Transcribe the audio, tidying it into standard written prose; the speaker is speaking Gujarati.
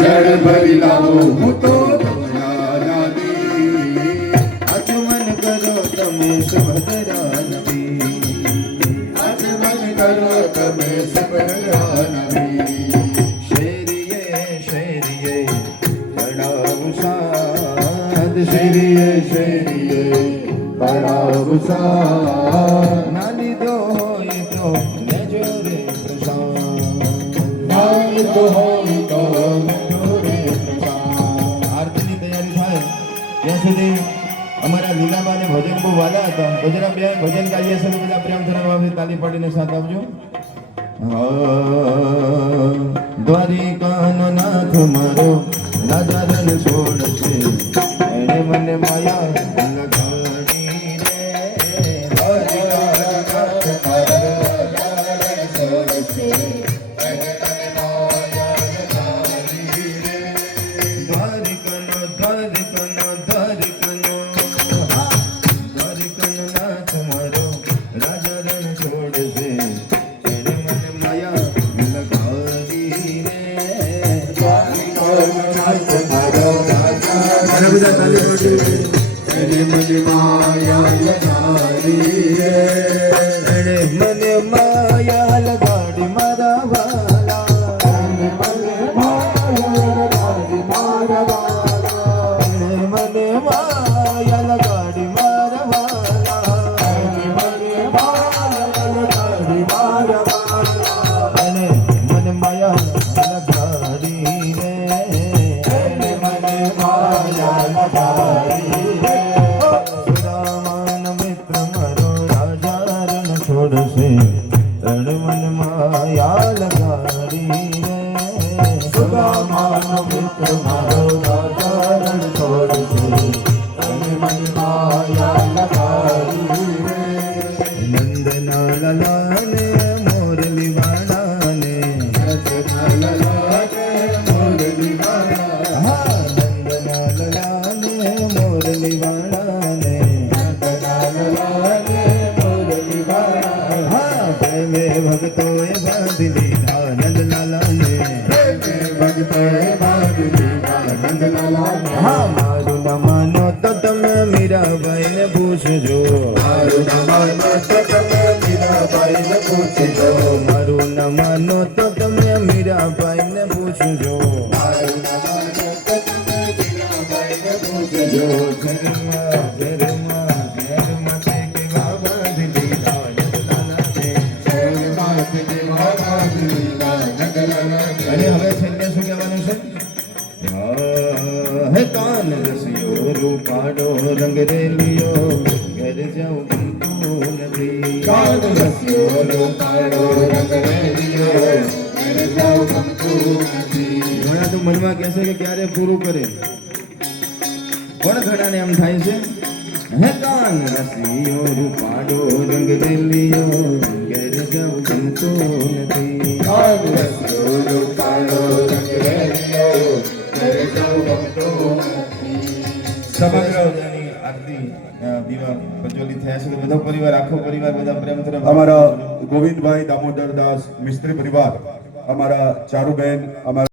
જળ ભરી લાવો હું તો આચમન કરો તમે સુભદ્રા નવી, આચમન કરો તમે સુભદ્રા નવી. શેરીએ શેરીએ પડાવું સાદ, શેરીએ શેરીએ પડાવું સાદ. ના લીધો હોય તો લેજો રે પ્રસાદ, ના લીધો હોય તો લેજો રે પ્રસાદ. આરતીની તૈયારી થાય ત્યાં સુધી અમારા લીલાબા ને ભજન બહુ વાલા હતા. ભજન બે ભજન ગાઈએ છે, બધા પ્રેમ ધરાવવા તાલી પાડીને સાથ આપજો. દ્વારિકાનો નાથ મારો નાદારણ છોડશે, એણે મને માયા લગાડી રે. દ્વારિકાનો નાથ મારો નાદારણ છોડશે, એણે મને માયા લગાડી રે. દ્વારિકાનો દ્વારિકાનો દ્વારિકાનો દ્વારિકાનો નાથ મારો રાજારણ છોડશે, એણે મને માયા લગાડી રે. દ્વારિકાનો નાથ મારો રાજારણ છોડશે, એણે મને માયા લગાડી રે. એણે મને માયા લગાડી મારા વાલા, એણે મને માયા લગાડી મારા વાલા, એણે મને માયા લગાડી મારા વાલા, એણે મને માયા લગાડી મારા વાલા, એણે મને માયા લગાડી રે. એણે મને માયા લગાડી રે. સુદામાનો મિત્ર મારો રાજા રણ છોડશે, એણે મને માયા લગાડી રે. સુદામાનો મિત્ર મારો રાજા રણ છોડશે, એણે મને માયા લગાડી રે. નંદના લલાને મોરલી વાળાને, નંદના લલાને મોરલી વાળા, હા નંદના લલાને મોરલી વાળાને, નંદના લલાને મોરલી વાળા, હા પ્રેમે ભક્તોએ બાંધી લીધા નંદલાલાને, પ્રેમે ભક્તોએ બાંધી લીધા નંદલાલાને. હા મારું ન માનો તો તમે મીરાબાઈને પૂછજો, મારું ન માનો તો તમે મીરાબાઈને પૂછજો, મારું ન માનો તો તમે મીરાબાઈને પૂછજો, મારું ન માનો તો તમે મીરાબાઈને પૂછજો. ઘરમાં ઘરમાં ઘરમાં તે કેવા બાંધી લીધા નંદલાલાને, ઘરમાં તે કેવા બાંધી લીધા નંદલાલાને. અને હવે છેલ્લે શું કહેવાનું છે? હે કાન રસિયો રૂપાડો રંગ રેલિયો, ઘર જાઉં ગમતું નથી. કાન રસિયો રૂપાડો રંગ રેલિયો, ઘર જાઉં ગમતું નથી. ઘણા તો મનમાં કહેશે કે ક્યારે પૂરું કરે, પણ ઘણાને એમ થાય છે હે કાન રસિયો રૂપાડો રંગ રેલિયો, ઘર જાઉં ગમતું નથી. કાન રસિયો રૂપાડો રંગ રેલિયો, સમગ્ર આરતી દીવા પ્રજ્વલિત થયા છે. બધો પરિવાર, આખો પરિવાર, બધા પ્રેમ તરફ અમારા ગોવિંદભાઈ દામોદરદાસ મિસ્ત્રી પરિવાર, અમારા ચારુબેન, અમારા